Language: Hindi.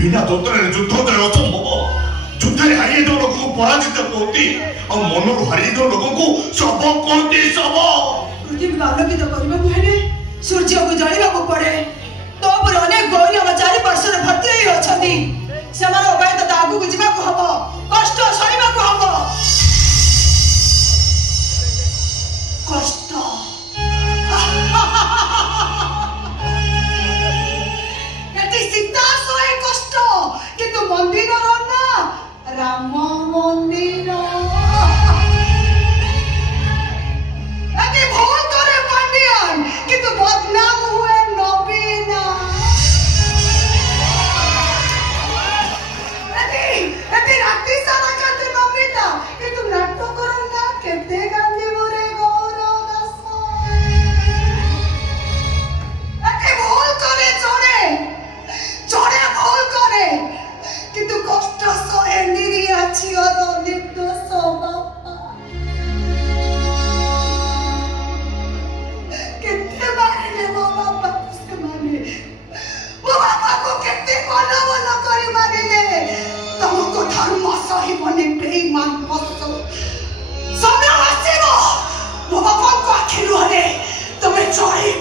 बिना तंत्र युद्ध असंभव युद्ध हारिए लोक को पराजित कहती और मन हारिए लोक को शब कहती शब पृथ्वी आलोकित करने हेले सूर्य को जलिबा पड़े तो पर अनेक गौरी हम चारि पार्श्व भर्ती होई अछंती सेमार उपाय तो आगु को जीवा को हबो कष्ट सहिबा को हबो कष्ट यति सीता सोए कष्ट किंतु मंदिर ना राम मंदिर यति भूल करे पांडियन किंतु बदनाम हुए नवीन यति रात्रि सारा करते नवीन किंतु नाटक करना केते गांधी बोरे गौरव दास यति भूल करे चढ़े भूल करे किंतु कष्ट सहे निरिया छियर निर्दोष बापा केते मारे मो बापा से मारे मो बापा को केते कोन बोल करी मारिले तुमको धर्म सही बने बेईमान पशु समय आसीबो मो बापा को आखिर रे तुम्हें चढ़ी